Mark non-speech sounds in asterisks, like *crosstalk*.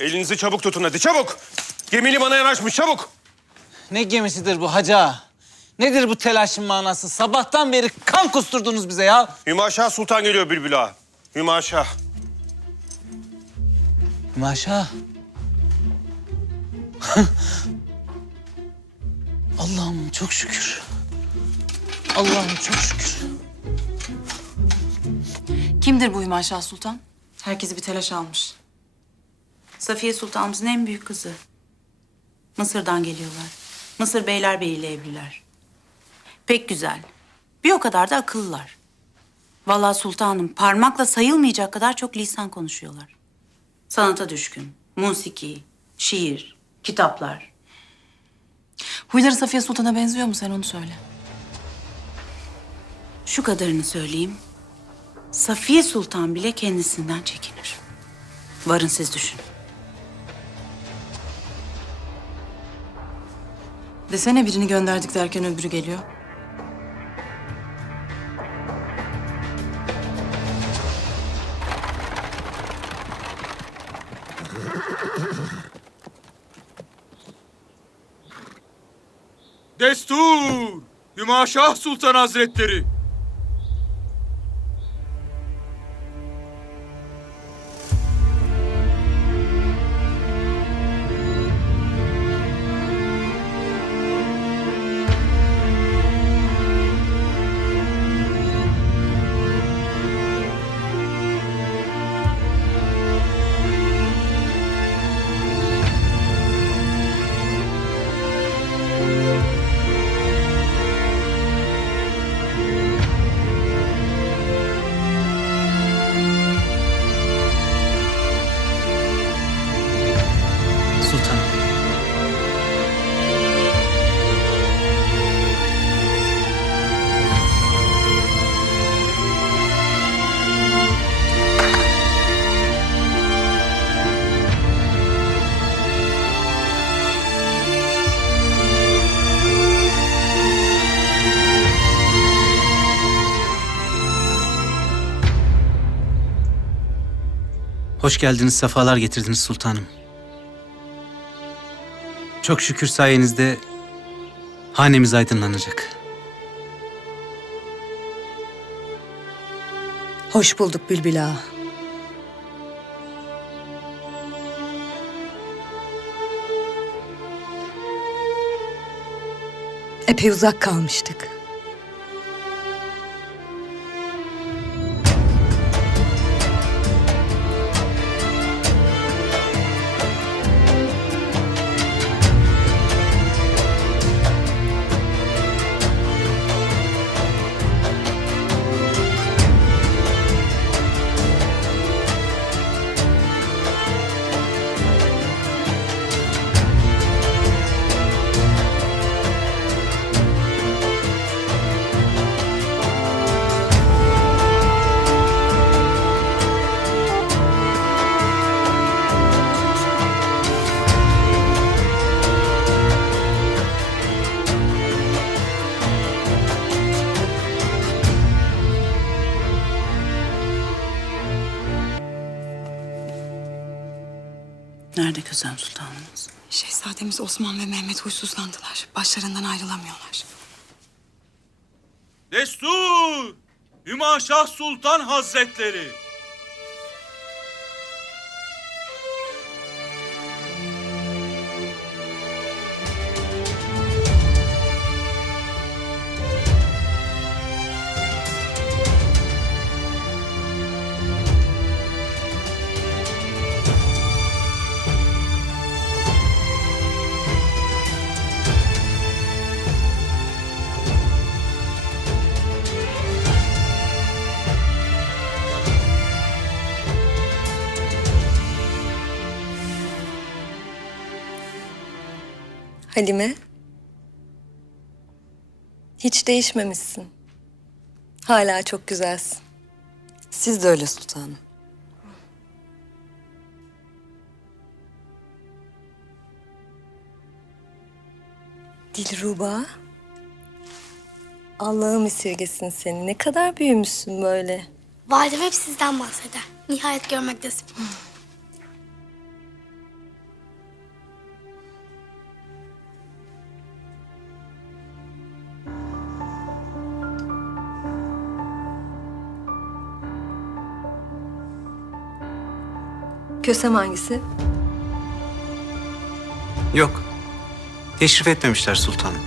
Elinizi çabuk tutun hadi çabuk. Gemi limana yanaşmış çabuk. Ne gemisidir bu hacı? Nedir bu telaşın manası? Sabahtan beri kan kusturdunuz bize ya. Hümaşa Sultan geliyor Bülbül Ağa. Hümaşa. Maşa. *laughs* Allah'ım çok şükür. Allah'ım çok şükür. Kimdir bu Hümaşah Sultan? Herkesi bir telaş almış. Safiye Sultanımızın en büyük kızı. Mısır'dan geliyorlar. Mısır Beylerbeyi ile evliler. Pek güzel. Bir o kadar da akıllılar. Vallahi sultanım parmakla sayılmayacak kadar çok lisan konuşuyorlar. Sanata düşkün, musiki, şiir, kitaplar. Huyları Safiye Sultan'a benziyor mu sen onu söyle. Şu kadarını söyleyeyim. Safiye Sultan bile kendisinden çekinir. Varın siz düşünün. Desene birini gönderdik derken öbürü geliyor. Destur! Hümaşah Sultan Hazretleri! Hoş geldiniz, sefalar getirdiniz sultanım. Çok şükür sayenizde hanemiz aydınlanacak. Hoş bulduk Bülbül Ağa. Epey uzak kalmıştık. Nerede Kösem Sultanımız? Şehzademiz Osman ve Mehmet huysuzlandılar. Başlarından ayrılamıyorlar. Destur! Hümaşah Sultan Hazretleri! Halime. Hiç değişmemişsin. Hala çok güzelsin. Siz de öyle sultanım. Dilruba. Allah'ım esirgesin seni. Ne kadar büyümüşsün böyle. Validem hep sizden bahseder. Nihayet görmek Kösem hangisi? Yok. Teşrif etmemişler sultanım.